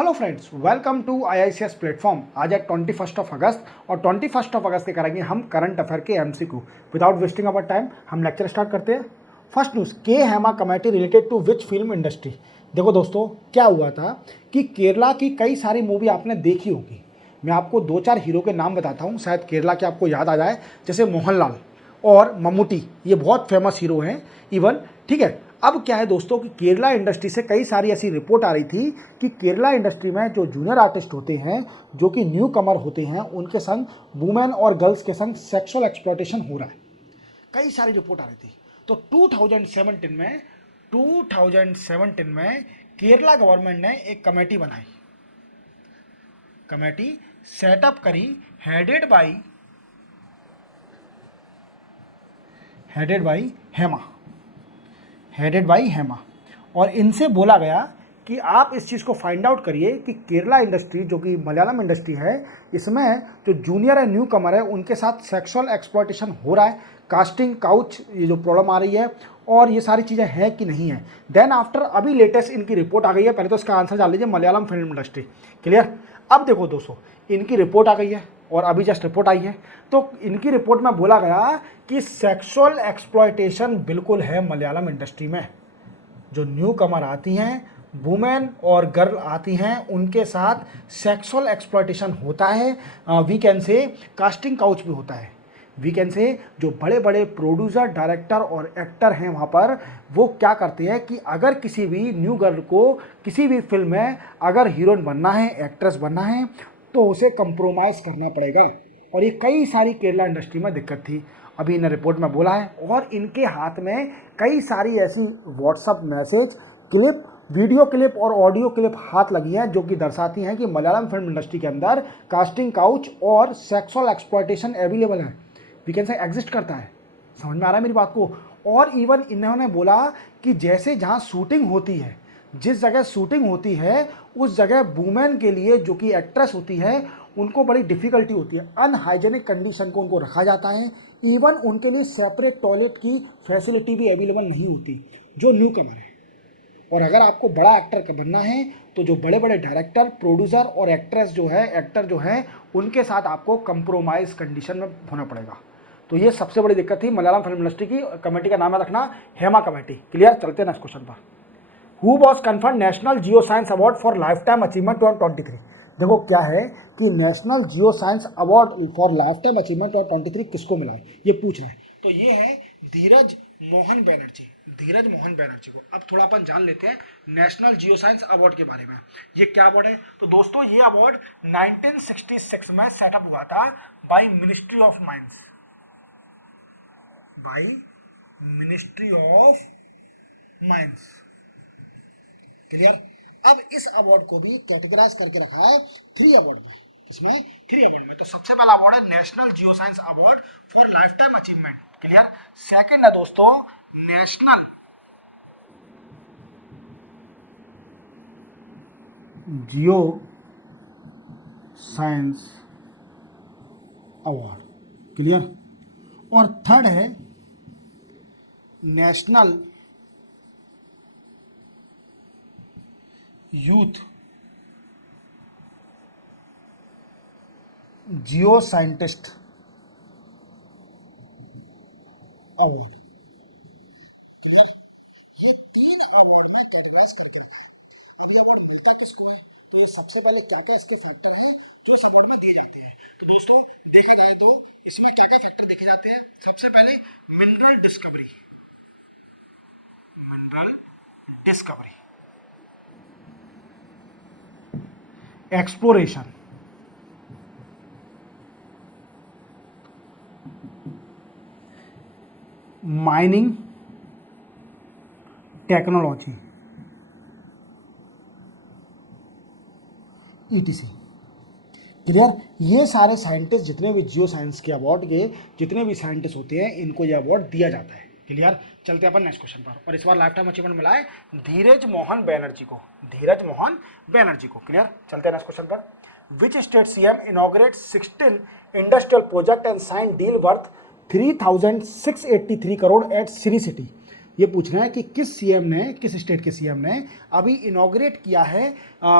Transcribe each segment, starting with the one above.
Hello friends, welcome to IICS platform. आज है 21 अगस्त और 21 अगस्त के करेंगे हम करंट अफेयर के MCQ। Without wasting our time हम लेक्चर स्टार्ट करते हैं। First news, K Hema committee related to which film industry. देखो दोस्तों, क्या हुआ था कि केरला की कई सारी मूवी आपने देखी होगी। मैं आपको दो चार हीरो के नाम बताता हूँ, शायद केरला के आपको याद आ जाए। जैसे मोहनलाल और मम्मूटी, ये बहुत फेमस हीरो हैं इवन, ठीक है। अब क्या है दोस्तों कि केरला इंडस्ट्री से कई सारी ऐसी रिपोर्ट आ रही थी कि केरला इंडस्ट्री में जो जूनियर आर्टिस्ट होते हैं, जो कि न्यू कमर होते हैं, उनके संग वुमेन और गर्ल्स के संग सेक्सुअल एक्सप्लॉयटेशन हो रहा है। कई सारी रिपोर्ट आ रही थी। तो 2017 में केरला गवर्नमेंट ने एक कमेटी बनाई, कमेटी सेटअप करी, हेडेड बाई हेमा। और इनसे बोला गया कि आप इस चीज़ को फाइंड आउट करिए कि केरला इंडस्ट्री, जो कि मलयालम इंडस्ट्री है, इसमें जो जूनियर है, न्यू कमर है, उनके साथ सेक्सुअल एक्सप्लॉयटेशन हो रहा है, कास्टिंग काउच, ये जो प्रॉब्लम आ रही है, और ये सारी चीज़ें हैं कि नहीं है। देन आफ्टर अभी लेटेस्ट इनकी रिपोर्ट आ गई है। पहले तो इसका आंसर डाल लीजिए, मलयालम फिल्म इंडस्ट्री। क्लियर। अब देखो दोस्तों, इनकी रिपोर्ट आ गई है और अभी जस्ट रिपोर्ट आई है। तो इनकी रिपोर्ट में बोला गया कि सेक्सुअल एक्सप्लॉयटेशन बिल्कुल है मलयालम इंडस्ट्री में। जो न्यू कमर आती हैं, वुमेन और गर्ल आती हैं, उनके साथ सेक्सुअल एक्सप्लॉयटेशन होता है। We can say casting couch भी होता है। वी कैन से जो बड़े बड़े प्रोड्यूसर, डायरेक्टर और एक्टर हैं वहाँ पर, वो क्या करते हैं कि अगर किसी भी न्यू गर्ल को किसी भी फिल्म में अगर हीरोइन बनना है, एक्ट्रेस बनना है, तो उसे कंप्रोमाइज़ करना पड़ेगा। और ये कई सारी केरला इंडस्ट्री में दिक्कत थी। अभी इन्हें रिपोर्ट में बोला है, और इनके हाथ में कई सारी ऐसी WhatsApp message clip, video clip और ऑडियो क्लिप हाथ लगी हैं, जो कि दर्शाती हैं कि मलयालम फिल्म इंडस्ट्री के अंदर कास्टिंग काउच और सेक्सुअल एक्सप्लॉयटेशन अवेलेबल है। वी कैन से एग्जिस्ट करता है। समझ में आ रहा है मेरी बात को। और इवन इन्होंने बोला कि जैसे जहाँ शूटिंग होती है, जिस जगह शूटिंग होती है, उस जगह वुमेन के लिए, जो कि एक्ट्रेस होती है, उनको बड़ी डिफ़िकल्टी होती है। अनहाइजेनिक कंडीशन को उनको रखा जाता है। इवन उनके लिए सेपरेट टॉयलेट की फैसिलिटी भी अवेलेबल नहीं होती, जो न्यू कमर है। और अगर आपको बड़ा एक्टर बनना है, तो जो बड़े बड़े डायरेक्टर, प्रोड्यूसर और एक्ट्रेस जो है, एक्टर जो है, उनके साथ आपको कंप्रोमाइज़ कंडीशन में होना पड़ेगा। तो ये सबसे बड़ी दिक्कत थी मलयालम फिल्म इंडस्ट्री की। कमेटी का नाम है रखना हेमा कमेटी। क्लियर। चलते हैं नेक्स्ट क्वेश्चन पर। Who was conferred national geo science award for life time achievement 2023। देखो क्या है कि national geo science award for life time achievement 2023 किसको मिला है, ये पूछ रहे हैं। तो ये है धीरज मोहन बैनर्जी। धीरज मोहन बैनर्जी को। अब थोड़ा अपन जान लेते हैं नेशनल जियो साइंस अवार्ड के बारे में। ये क्या अवार्ड है? तो दोस्तों, ये अवार्ड 1966 में सेटअप हुआ था by ministry of mines, by ministry of mines. Clear. अब इस अवार्ड को भी कैटेगराइज करके रखा है 3 अवार्ड में। किसमें? 3 अवार्ड में। तो सबसे पहला अवार्ड है national geo science award for life time achievement. Clear. Second है दोस्तों national geo science award. Clear. और थर्ड है नेशनल यूथ जियो साइंटिस्ट अवार्ड। ये 3 अवार्ड में कैटेगराइज करके रखा है। अब ये अवार्ड मिलता किसको है? तो सबसे पहले क्या क्या इसके फैक्टर हैं जो इस अवार्ड में दिए जाते हैं। तो दोस्तों, देखा जाए तो इसमें क्या क्या फैक्टर देखे जाते हैं। सबसे पहले mineral discovery, exploration, mining technology, ETC। Clear. ये सारे साइंटिस्ट, जितने भी जियो साइंस के अवार्ड के जितने भी साइंटिस्ट होते हैं, इनको ये अवार्ड दिया जाता है। क्लियर। चलते हैं अपन नेक्स्ट क्वेश्चन पर। और इस बार लाइफ टाइम अचीवमेंट मिला है धीरज मोहन बैनर्जी को। धीरज मोहन बैनर्जी को। क्लियर। चलते हैं नेक्स्ट क्वेश्चन पर। Which state CM inaugurate 16 industrial project and sign deal worth 3,683 crore at Sri City. ये पूछ रहा है कि किस सीएम ने, किस स्टेट के सीएम ने अभी इनॉग्रेट किया है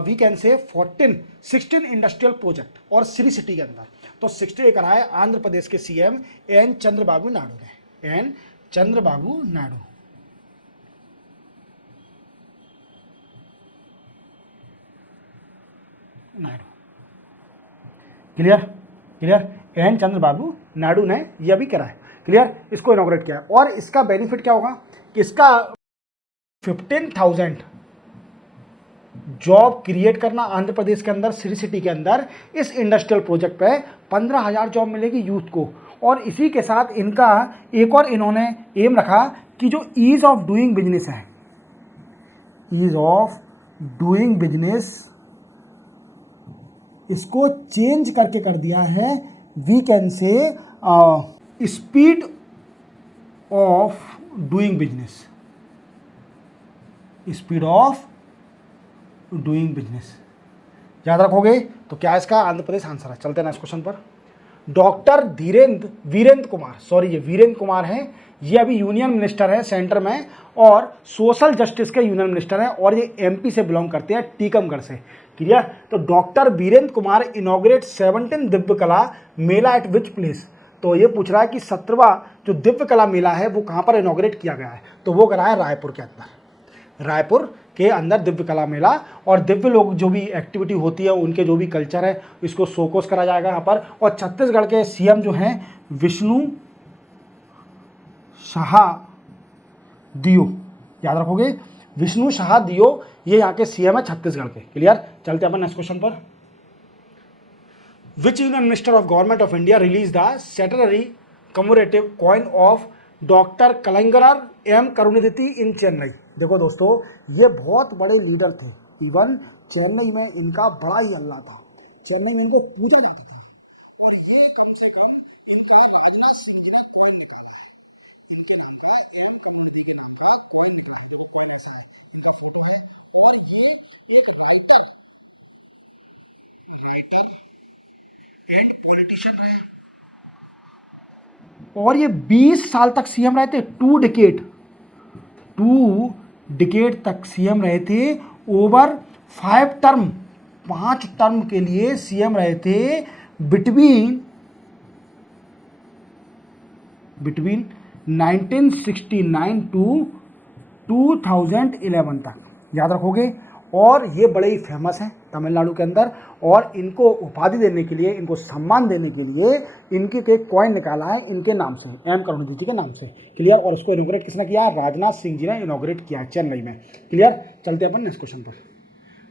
वी कैन से 16 इंडस्ट्रियल प्रोजेक्ट और श्री सिटी के अंदर। तो 60 करा है आंध्र प्रदेश के सीएम एन चंद्रबाबू नायडू ने, N Chandrababu Naidu. Clear, clear, N Chandrababu Naidu ने यह अभी करा है, क्लियर, इसको इनॉग्रेट किया है। और इसका बेनिफिट क्या होगा कि इसका 15,000 जॉब क्रिएट करना आंध्र प्रदेश के अंदर, श्री सिटी के अंदर। इस इंडस्ट्रियल प्रोजेक्ट पे 15,000 जॉब मिलेगी यूथ को। और इसी के साथ इनका एक और इन्होंने एम रखा कि जो ईज ऑफ डूइंग बिजनेस है, ईज ऑफ डूइंग बिजनेस, इसको चेंज करके कर दिया है we can say speed of doing business, speed of doing business. याद रखोगे तो क्या इसका आंध्र प्रदेश आंसर है। चलते हैं नेक्स्ट क्वेश्चन पर। डॉक्टर वीरेंद्र कुमार, सॉरी ये वीरेंद्र कुमार हैं, ये अभी यूनियन मिनिस्टर है सेंटर में और सोशल जस्टिस के यूनियन मिनिस्टर हैं और ये एमपी से बिलोंग करते हैं, टीकमगढ़ से। क्लियर। तो डॉक्टर वीरेंद्र कुमार इनॉग्रेट 17 दिव्य कला मेला एट विच प्लेस। तो ये पूछ रहा है कि 17वां जो दिव्य कला मेला है वो कहाँ पर इनॉग्रेट किया गया है। तो वो करा है रायपुर के अंदर, रायपुर के अंदर दिव्य कला मेला। और दिव्य लोग जो भी एक्टिविटी होती है, उनके जो भी कल्चर है, इसको शोकोस करा जाएगा यहाँ पर। और छत्तीसगढ़ के सीएम जो हैं विष्णु सहादियो, याद रखोगे विष्णु सहादियो, ये यहाँ के सीएम है छत्तीसगढ़ के। क्लियर। चलते हैं अपन नेक्स्ट क्वेश्चन पर। Which union minister of government of India release the centenary commemorative coin of doctor Kalaignar M Karunanidhi in Chennai. देखो दोस्तों, ये बहुत बड़े लीडर थे, इवन चेन्नई में इनका बड़ा ही हल्ला था, चेन्नई में इनको पूजा जाता था। और ये कम से कम इनका राजनाथ सिंह जी ने कॉइन निकाला है, इनके नाम का, एम करुणानिधि के नाम का कॉइन निकाला है। देखो प्यारा सा इनका फोटो है। और ये एक राइटर एंड पॉलिटिशियन रहे और ये 20 साल तक सीएम रहे थे, 2 डिकेड तक सीएम रहे थे। ओवर 5 टर्म, 5 टर्म के लिए सीएम रहे थे बिटवीन 1969 टू 2011 तक, याद रखोगे। और ये बड़े ही फेमस हैं तमिलनाडु के अंदर। और इनको उपाधि देने के लिए, इनको सम्मान देने के लिए इनके एक कॉइन निकाला है इनके नाम से, एम करुणानिधि के नाम से। क्लियर। और उसको इनोग्रेट किसने किया? राजनाथ सिंह जी ने इनोग्रेट किया है चेन्नई में। क्लियर। चलते हैं अपन नेक्स्ट क्वेश्चन पर।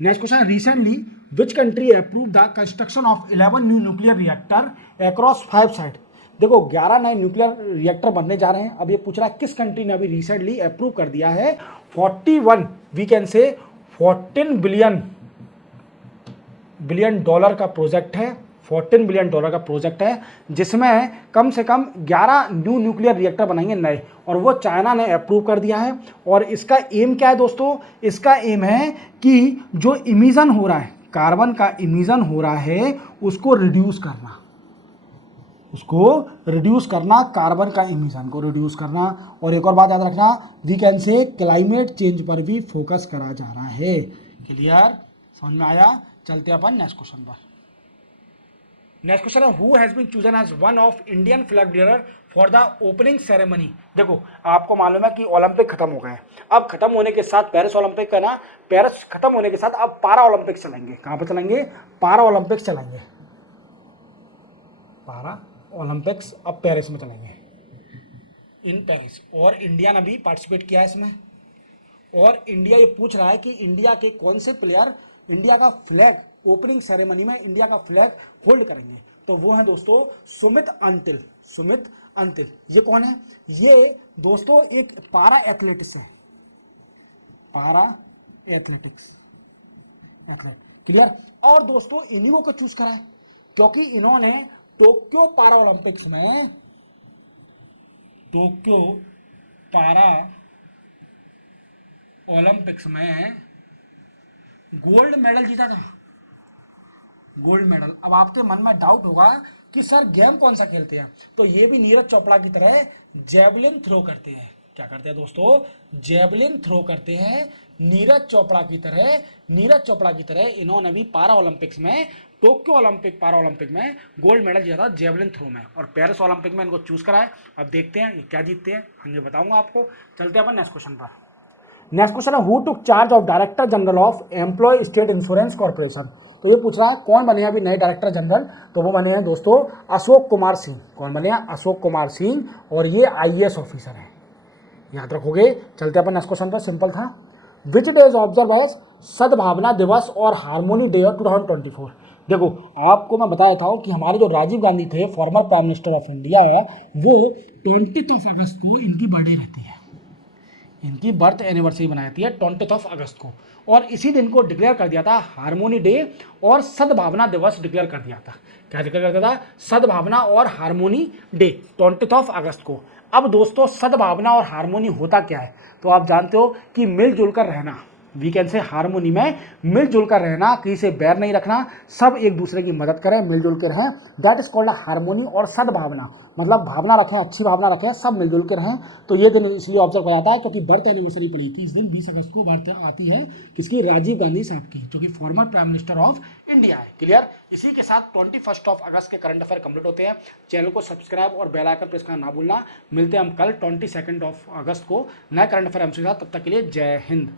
Next question, recently which country approve the construction of 11 new nuclear reactor across 5 site. देखो 11 नए न्यूक्लियर रिएक्टर बनने जा रहे हैं। अब ये पूछ रहा है किस कंट्री ने अभी रिसेंटली अप्रूव कर दिया है। 41 वी कैन से 14 बिलियन डॉलर का प्रोजेक्ट है, 14 बिलियन डॉलर का प्रोजेक्ट है, जिसमें कम से कम 11 न्यू न्यूक्लियर रिएक्टर बनाएंगे नए। और वो चाइना ने अप्रूव कर दिया है। और इसका एम क्या है दोस्तों? इसका एम है कि जो इमिशन हो रहा है, कार्बन का इमिशन हो रहा है, उसको रिड्यूस करना, कार्बन का इमिशन को रिड्यूस करना। और एक और बात याद रखना, we can say climate change पर भी फोकस करा जा रहा है। क्लियर, समझ में आया? चलते हैं अपन नेक्स्ट क्वेश्चन पर। नेक्स्ट क्वेश्चन है, who has been chosen as one of Indian flag bearer for the opening ceremony. देखो आपको मालूम है कि ओलंपिक खत्म हो गए। अब खत्म होने के साथ पेरिस ओलंपिक का ना, पेरिस खत्म होने के साथ अब पारा ओलंपिक चलेंगे। कहाँ पर चलेंगे? पारा ओलंपिक चलेंगे। पारा ओलंपिक्स अब पेरिस में चलेंगे, इन पेरिस। और इंडिया ने भी पार्टिसिपेट किया है इसमें। और इंडिया ये पूछ रहा है कि इंडिया के कौन से प्लेयर इंडिया का फ्लैग ओपनिंग सेरेमनी में इंडिया का फ्लैग होल्ड करेंगे। तो वो है दोस्तों सुमित अंतिल। ये कौन है? ये दोस्तों एक पारा एथलेटिक्स है, पारा एथलेटिक्स एथलेट। क्लियर। और दोस्तों इन्हीं को चूज करा है क्योंकि इन्होंने टोक्यो पारा ओलंपिक्स में गोल्ड मेडल जीता था, गोल्ड मेडल। अब आपके मन में डाउट होगा कि सर गेम कौन सा खेलते हैं? तो ये भी नीरज चोपड़ा की तरह जेवलिन थ्रो करते हैं। क्या करते हैं दोस्तों, जेवलिन थ्रो करते हैं नीरज चोपड़ा की तरह। नीरज चोपड़ा की तरह इन्होंने भी पारा ओलंपिक्स में, टोक्यो ओलंपिक पारा ओलंपिक में गोल्ड मेडल जीता था जेवलिन थ्रो में, और पेरिस ओलंपिक में इनको चूज करा है। अब देखते हैं ये क्या जीतते हैं, हम ये बताऊंगा आपको। चलते हैं अपन नेक्स्ट क्वेश्चन पर। नेक्स्ट क्वेश्चन है, who took charge of director general of employ state insurance corporation. तो ये पूछ रहा है कौन बने हैं अभी नए डायरेक्टर जनरल, तो वो बने हैं दोस्तों अशोक कुमार सिंह। कौन बने हैं, अशोक कुमार सिंह, और ये IAS ऑफिसर हैं, याद रखोगे। चलते अपन नेक्स्ट क्वेश्चन पर, सिंपल था। Which day is observe as Sadbhavana Diwas और हारमोनी डे 2024। देखो आपको मैं बताया था कि हमारे जो राजीव गांधी थे, former prime minister of India है, वो 20 अगस्त को इनकी बर्थडे रहती है, इनकी बर्थ एनिवर्सरी बनाई जाती है 20 अगस्त को, और इसी दिन को डिक्लेयर कर दिया था हारमोनी डे और सद्भावना दिवस डिक्लेयर कर दिया था। क्या डिक्लेयर कर दिया था, सद्भावना और हारमोनी डे 20 अगस्त को। अब दोस्तों सद्भावना और हारमोनी होता क्या है, तो आप जानते हो कि मिलजुल कर रहना, वीकेंड से हारमोनी में मिलजुल कर रहना, किसी से बैर नहीं रखना, सब एक दूसरे की मदद करें, मिलजुल के रहें, दैट इज कॉल्ड हारमोनी। और सद्भावना मतलब भावना रखें, अच्छी भावना रखें, सब मिलजुल के रहें। तो ये दिन इसलिए ऑब्जर्व किया जाता है क्योंकि बर्थ एनिवर्सरी पड़ी थी इस दिन, 20 अगस्त को बर्थ आती है किसकी, राजीव गांधी साहब की, जो कि former prime minister of India है। क्लियर। इसी के साथ 21 अगस्त के करंट अफेयर कंप्लीट होते हैं। चैनल को सब्सक्राइब और बेल आइकन प्रेस करना ना भूलना। मिलते हैं हम कल 22 अगस्त को नए करंट अफेयर हमसे साथ, तब तक के लिए जय हिंद।